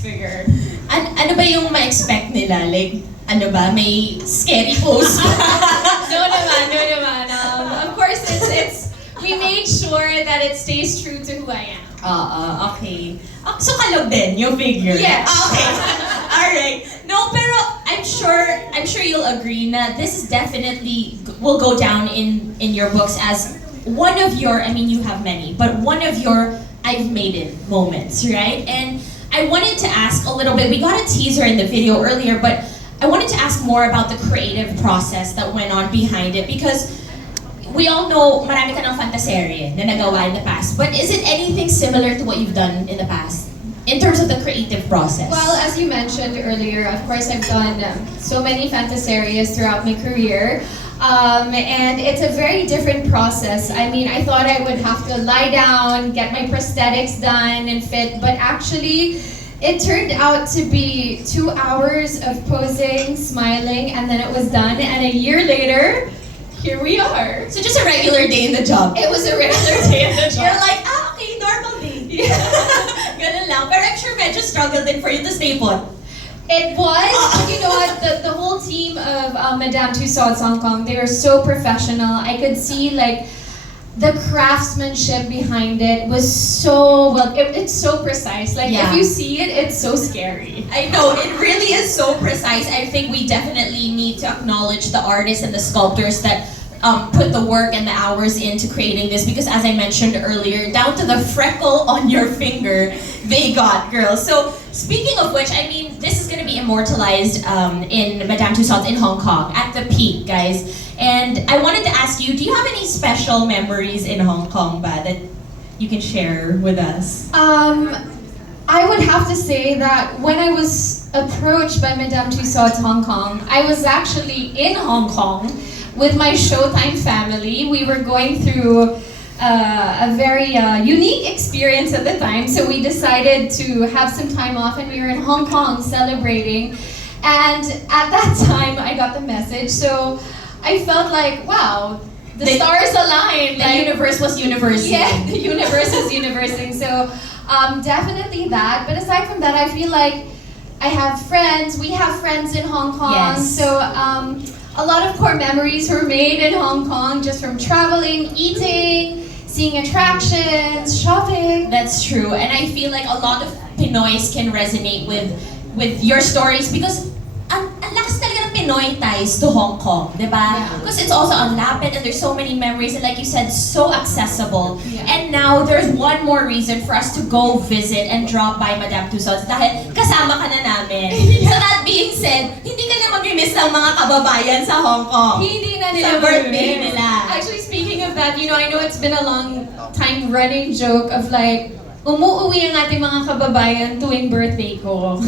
figure. Ano ba yung ma-expect nila? Like, ano ba? May scary pose ba? No naman, no naman. Of course, we made sure that it stays true to who I am. Okay. So kalog din yung figure? Yes. Okay. Alright. No, pero I'm sure you'll agree na this is definitely will go down in your books as one of your, I mean you have many, but one of your I've made it moments, right? And I wanted to ask a little bit, we got a teaser in the video earlier, but I wanted to ask more about the creative process that went on behind it because we all know marami ka ng fantaserye na nagawa in the past, but is it anything similar to what you've done in the past in terms of the creative process? Well, as you mentioned earlier, of course I've done so many fantaseries throughout my career. And it's a very different process. I mean, I thought I would have to lie down, get my prosthetics done and fit, but actually it turned out to be 2 hours of posing, smiling, and then it was done. And a year later, here we are. So just a regular day in the job. It was a regular day in the job. You're like, okay, normal day. Yeah. Ganun lang. Pero I'm sure medyo struggle din for you to stay put. It was, you know what, the whole team of Madame Tussauds Hong Kong, they were so professional. I could see like the craftsmanship behind it was so, well, it's so precise. Like Yeah. if you see it, it's so scary. I know, it really is so precise. I think we definitely need to acknowledge the artists and the sculptors that put the work and the hours into creating this because as I mentioned earlier, down to the freckle on your finger, they got, girls. So speaking of which, I mean, this is going to be immortalized in Madame Tussauds in Hong Kong at the peak, guys. And I wanted to ask you, do you have any special memories in Hong Kong ba that you can share with us? I would have to say that when I was approached by Madame Tussauds Hong Kong, I was actually in Hong Kong with my Showtime family. We were going through a very unique experience at the time, so we decided to have some time off and we were in Hong Kong celebrating. And at that time, I got the message, so I felt like, wow, the stars aligned. The universe was university. Yeah, the universe is universing. So definitely that. But aside from that, I feel like I have friends. We have friends in Hong Kong. Yes. So a lot of core memories were made in Hong Kong just from traveling, eating, seeing attractions, shopping. That's true, and I feel like a lot of Pinoys can resonate with your stories because ang lakas talaga ng Pinoy ties to Hong Kong, di ba? Yeah. Because it's also on lapid and there's so many memories and like you said, so accessible. Yeah. And now there's one more reason for us to go visit and drop by Madame Tussauds dahil kasama ka na namin. So that being said, hindi ka na mag-miss ng mga kababayan sa Hong Kong. Hindi na Sa nila birthday mamimiss. nila. Actually, speaking of that, you know, I know it's been a long time running joke of like, umuuwi ang ating mga kababayan tuwing birthday ko.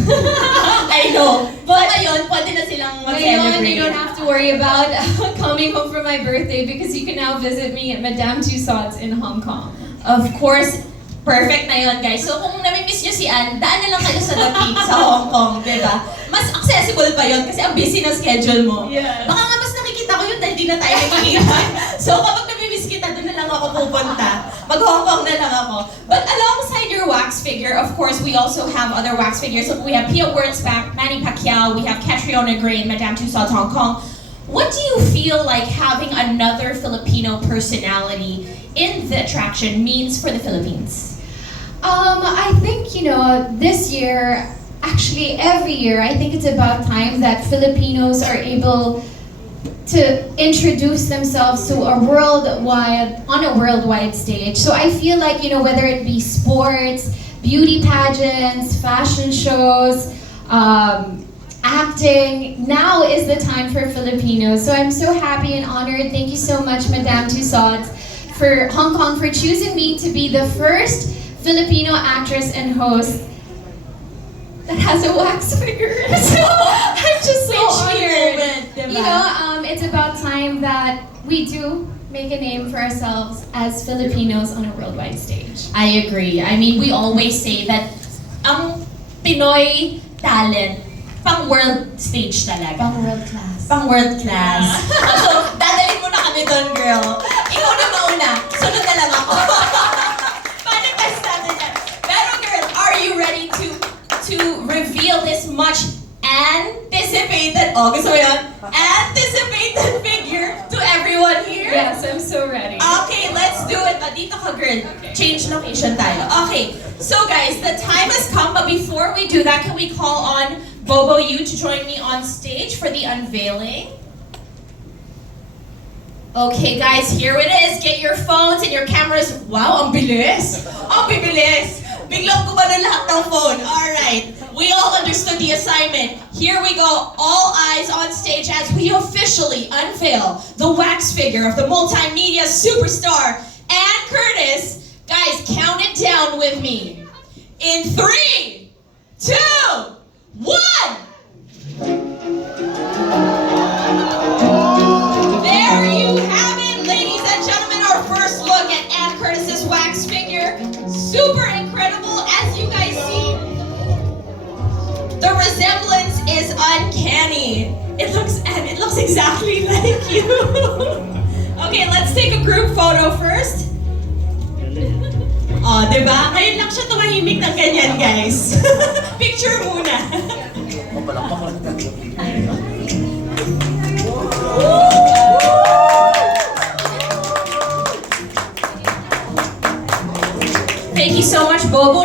I know. But ngayon, pwede na silang mag-celebrate. Ngayon, you don't have to worry about coming home for my birthday because you can now visit me at Madame Tussauds in Hong Kong. Of course, perfect na yun, guys. So kung namimiss nyo si Ann, daan na lang kayo sa The Peak sa Hong Kong, di ba? Mas accessible pa yun kasi ang busy na schedule mo. Yes. Baka nga mas nakikita ko yun dahil di na tayo nakikita. So kapag namimiss kita, doon na lang ako pupunta. Mag-Hong Kong na lang ako. But alongside your wax figure, of course, we also have other wax figures. So we have Pia Wurtzbach, Manny Pacquiao, we have Catriona Gray and Madame Tussauds Hong Kong. What do you feel like having another Filipino personality in the attraction means for the Philippines? I think, you know, this year, actually every year, I think it's about time that Filipinos are able to introduce themselves to a worldwide stage. So I feel like, you know, whether it be sports, beauty pageants, fashion shows, acting, now is the time for Filipinos. So I'm so happy and honored. Thank you so much, Madame Tussauds, for Hong Kong, for choosing me to be the first Filipino actress and host that has a wax figure. So I'm just so honored. You know, it's about time that we do make a name for ourselves as Filipinos on a worldwide stage. I agree. I mean, we always say that ang Pinoy talent, pang world stage talaga. Pang world class. Pang world class. So, dadalhin mo na kami doon, girl. Ikaw na mauna. Sunod na lang ako. Paano test natin yan? Pero girl, are you ready to unveil this much anticipated, oh, gusto mo yun? Anticipated figure to everyone here? Yes, I'm so ready. Okay, let's do it. Dito ka, girl. Change location tayo. Okay, so guys, the time has come, but before we do that, can we call on Bobo Yu to join me on stage for the unveiling? Okay guys, here it is. Get your phones and your cameras. Wow, ang bilis! Ang bibilis! Biglang gumana lahat ng phone. Alright, we all understood the assignment. Here we go. All eyes on stage as we officially unveil the wax figure of the multimedia superstar, Ann Curtis. Guys, count it down with me. In 3, 2, 1! There you have it, ladies and gentlemen, our first look at Ann Curtis's wax figure. Super incredible, as you guys see. The resemblance is uncanny. It looks exactly like you. Okay, let's take a group photo first. Oh, diba? Ngayon lang siya tumahimik ng ganyan, guys. Picture muna. Thank you so much, Bobo.